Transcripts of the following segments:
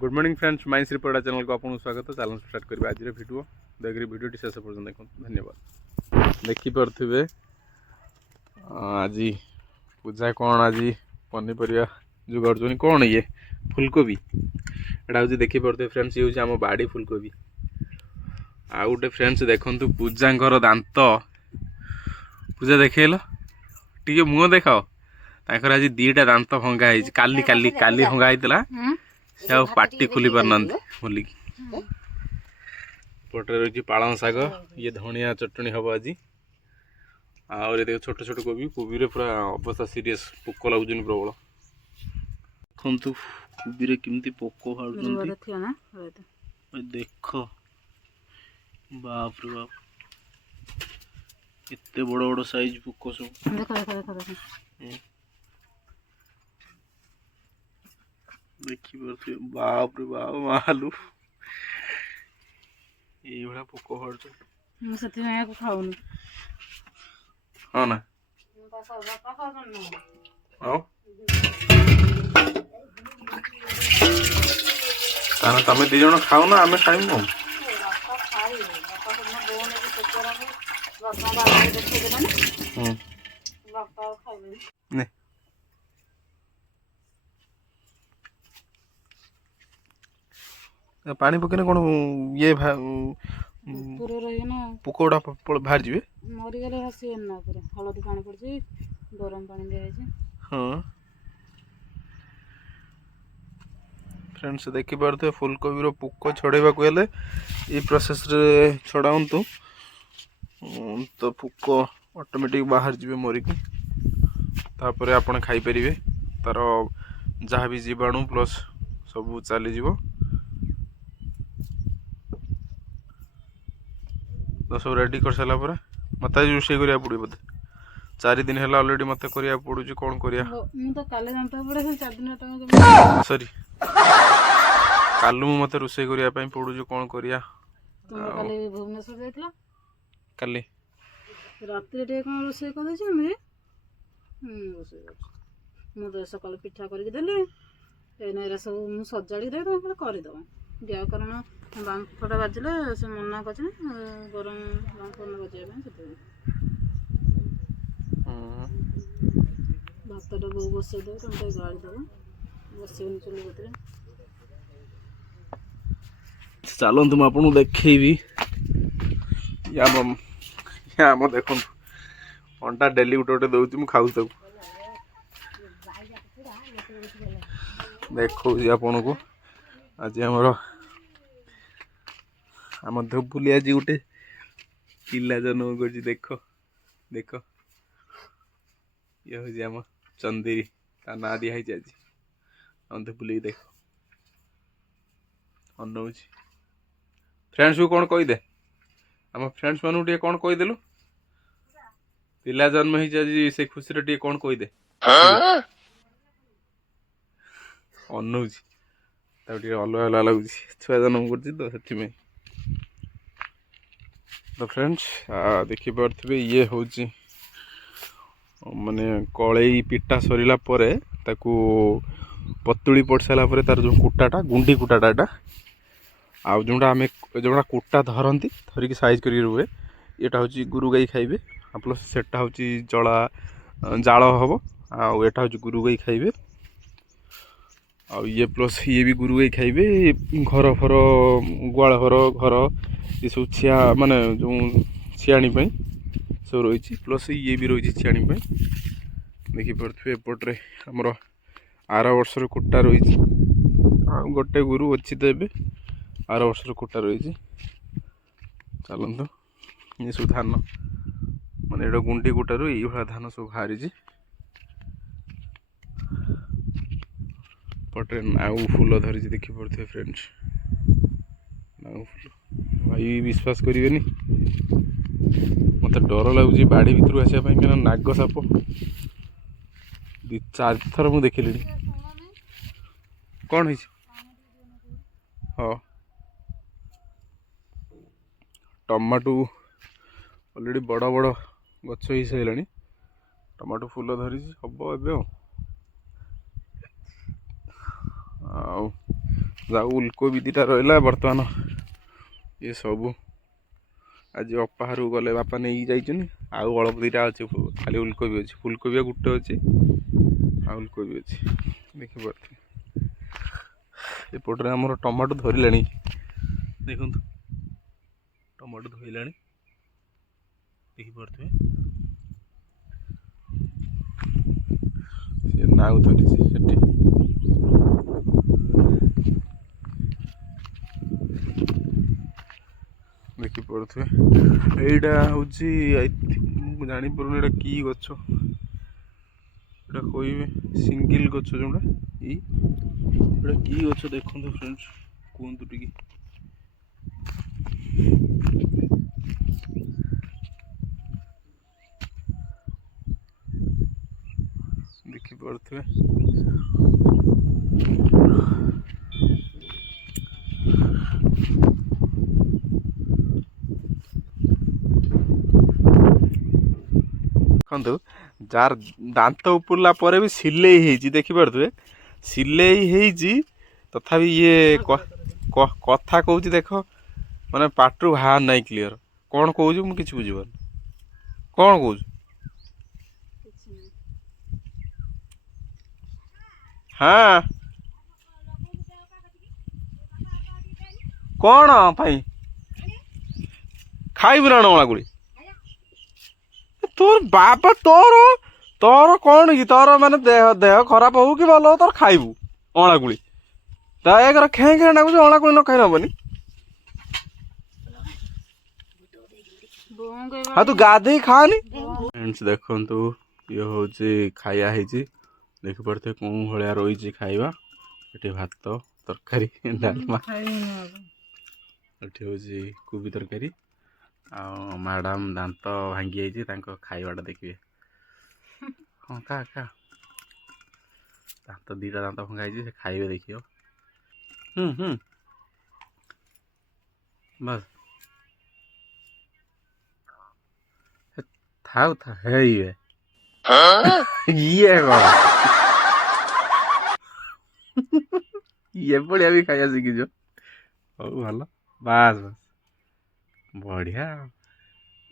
Good morning friends, mines reporter channel को आपको स्वागत। चैनल स्टार्ट करेंगे आज वीडियो देखिए वीडियो शेष पर्यटन देखो। धन्यवाद। देखिपे आज पूजा कौन आज पनीपरिया जोगाड़ कौन ये फुलकोबी एटा हूँ देखिपे फ्रेंड्स, ये हूँ आम बाड़ी फुलकोबी। आ गोटे फ्रेंड्स देखु पूजा दांत पूजा देखल टे मुह देखाओ ताकर आज दीटा दांत भंगा है। काली काली काली भंगा होता से पाटी खोली पार ना बोलिक पटे रही पालंग शाग, ये धनिया चटनी हम आज। आउ देख छोट छोट कोबी कोबी पूरा अवस्था सीरीयस पोक लगुन प्रबल। देखु कोबी केमती पोक देख बाप रे बाप एते बड़ बड़ साइज पोक सब देखी पारे। बाप रे बाप मालू ये भाया पोक बाहर खाऊनी हाँ ना तमें दी जन खाऊ ना आम खाइमु पानी पकने कौन ये पोकोड़ा बाहर जी मरीगले हसीन ना हलदी पानी पड़ी गरम पानी दिखाई। हाँ फ्रेंड्स देखी पारे फुलकोबी पोक छड़ेबा ये प्रोसेस रे छड़ाऊँ तो पोक ऑटोमेटिक बाहर जी मरिकी तापर आपण खाई परिवे। तार जहाँ भी जीवाणु प्लस सब चली जीवो तो सब रेडी कर सारा पर मत रोषे करा पड़े बोधे 4 दिन है ऑलरेडी मत करिया पड़ू कौन करिया सॉरी कालू मत रोषे करिया पड़ू कौन करिया काली राति टे कौन रोषे कर मुझे सकाल पिठा करदेली सब मुझे सजाड़ी दे करदेव क्या कारण बांफटा बाजिले से मना कर गरम बांफ बजाई भातटा बो बसई दे तुम गाड़ी दब बसनी चुली कतरे। चलतु मुझे आपको देखी आम देख अंडा डेली गोटे गोटे दौर मुझे खाऊ तक देखो आपन को आज आम धोबुली आज गोटे पिला जन्म कर देख देख ये हूँ आम चंदेरी ता ना दिखाई आज आम धोबुली देख अनौच फ्रेंड्स को कौन कहीदे आम फ्रेंड्स मानू टे कौन कहीदेलु पिला जन्म हो आज से खुशी टे कौन कहीदे अनौच अलग अलग लगुच छुआ जन्म कर तो फ्रेंड्स देखी पारे ये हूँ माने कलई पिटा सरला पतुड़ी पड़ सारापर तार जो कुटाटा गुंडी कुटाटा एटा आउ जोटा आम जोटा कुटा धरती धरिकी साइज कर रुए यहाँ हूँ गुरु गाई खाइबे प्लस सेटा हूँ जला जाल हम आउ एटा हूँ गुरु गाई खाइबे आ ये प्लस ये भी गुरु गाई खाइबे घर फर गुआल घर घर ये सब छिया माने जो छियाणी सब रही प्लस ये भी रही छियाणी देखिपे एपट्रे आमर आर वर्षर कुटा रही गोटे गुरु अच्छी तो ये आर वर्षर कुटा रही। चलतु ये सब धान माने एटा गुंडी कुटारू ये धान सब बाहरी पटे नाउ फूल धरी देखिपे फ्रेंड्स नाउ फूल भाई विश्वास करेनि मत डर लगुच बाड़ी भर आसापी क्या नाग साप 2-4 थर मुझे देखिली कौन हाँ टमाटो ऑलरेडी बड़ बड़ गछ हो सारे टमाटो फूल धरी हम एवं जाऊ उल्कोबी दुटा रहा बर्तमान ये सब आज अप्पा हारू गले बापा नहीं जाइछन आउ अल्प दुटा अच्छे खाली उल्कोबी अच्छे फुलकोबी गुटे अच्छे आ उल्कोबी अच्छे देखिपे एपटे आमर टमाटो धरला देखु टमाटो धोला देखिपे नाउ धरी देखिपे यहाँ हूँ जापर एटा कि गछ कहे सिंगल गछ जोड़ा एटा कि गछ देखो फ्रेंड्स कहतु टी देखिपे देखु जार दांत उपड़ला भी सिले देखिपे सिले तथापि ये कथा कहूँ देख माने पाटरू बाहर नहीं क्लीयर कौन कहूँ मुझे किसी बुझे कौन कहूँ हाँ कौन पाई खाइबु ना अणागुड़ी तोर बापा तोर तोर कौन कि तोर माने देह देह खराब हो कि भल तोर खाइबु अणागुड़ी एक खेँ खेँ डाकुच अणागुड़ी न खाई नबनी हाँ तू गाधे खानी फ्रेंड्स देखंतु ये हूँ खाया देखिपे कौन भाया रही खाଇବା ये भात तरकारी डालमा ये हूँ कोबी तरकारी आ मैडम दांत भांगी जाइए खाइबाटा देखिए हाँ का दांत दीटा दांत भंगाई से खाइबे देखियो बस थाउ था है ये ये बढ़िया भी खाया शिखिज हूँ भल बास बास बढ़िया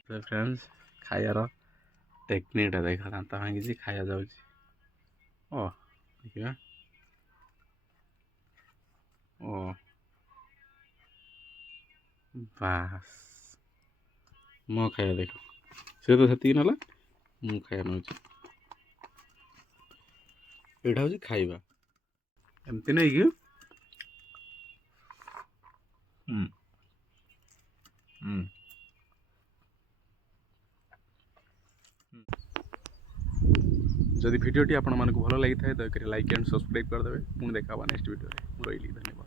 तो फ्रेंड्स खायार टेक्निकटा देख दांत भांगी खाया जाऊँ ओ देखिए ओ बास मो खाया देख से तो से ना मु खाया नौ यहाँ हूँ खाइबा एमती नहीं कि जदि भिडियोटी आपण मानक भल लगी था दया लाइक एंड सब्सक्राइब करदे पुणी देखा नेक्स्ट वीडियो रही धन्यवाद।